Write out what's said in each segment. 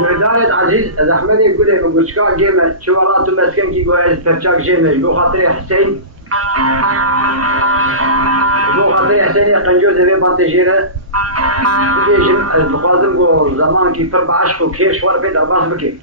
بردارت عزيز زحمة يقول لك بوشكا جيمة شوالات مسكن كي يقول فرشاك جيمة بو خاطر حسين بو خاطر حسين قنجوز في بانتجيرة بيجم الفقازم بو زمان كي فربع عشق وكيش ورا بيت أرباس بكي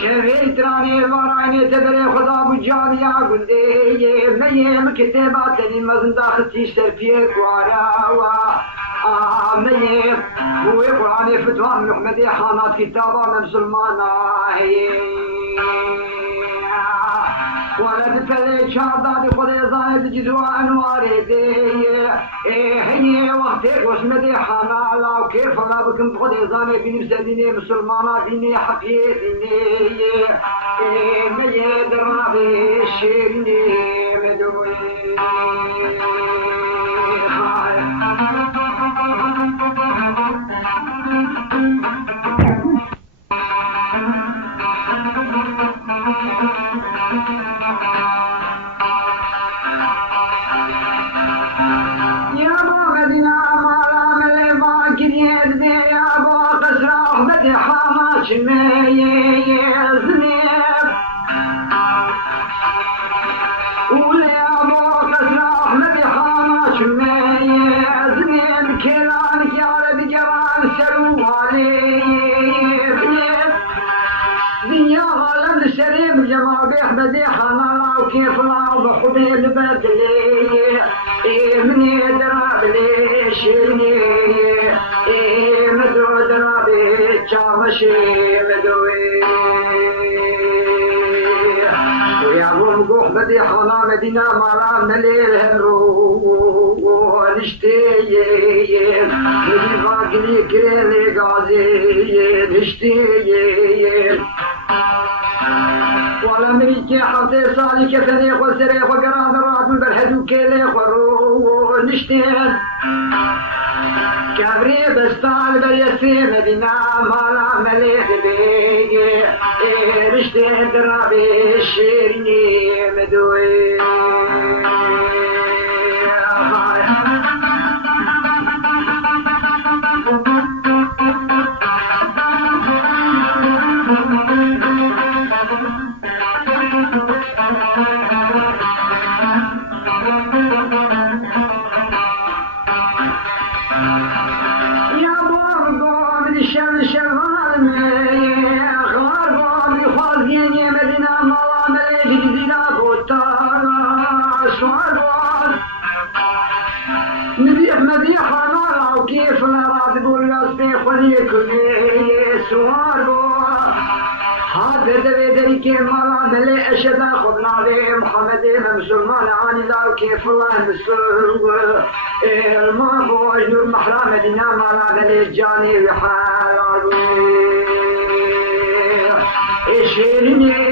شوی ترانی وارانی تبری خدا بجانی آگنده میم کتابات دیم مزن داخلتیش در پیه کوارا و میم بوی قرآن فتوان محمدی حانات کتابا من مسلمانا ولد فلي شارداد خذ زايد جدوى انواري دي هني وقتك واسمدي حنا لا كيف لا بكم خذ زاني بنفس ديني مسلمانا ديني حقيقي ديني مي درابي شيرني مدوي بدي حنا وكيف لا وبخذي البدلي مني درابلي شيرني مدو درابي شامشي مدوي ويا بوم قوح بدي حنا مدينة مرام مليل هرو نشتي بدي باقلي كريلي غازي نشتي والأمريكي حمتي صالي كفني وسري وقران راد بالهدو كيلي خرو نشتين كابري بستال باليسي مدينة مالا مليح بيجي نشتين درابي شيرني مدوي مديحة نارا وكيف نرى تقول لأصديق وليكن سوارو هذا دري كيف مرا ملي أشد أخذنا عليه محمد مسلمان عاني لا وكيف الله مسلم المابو أجنور محرام دينا مرا ملي جاني وحال إشيرني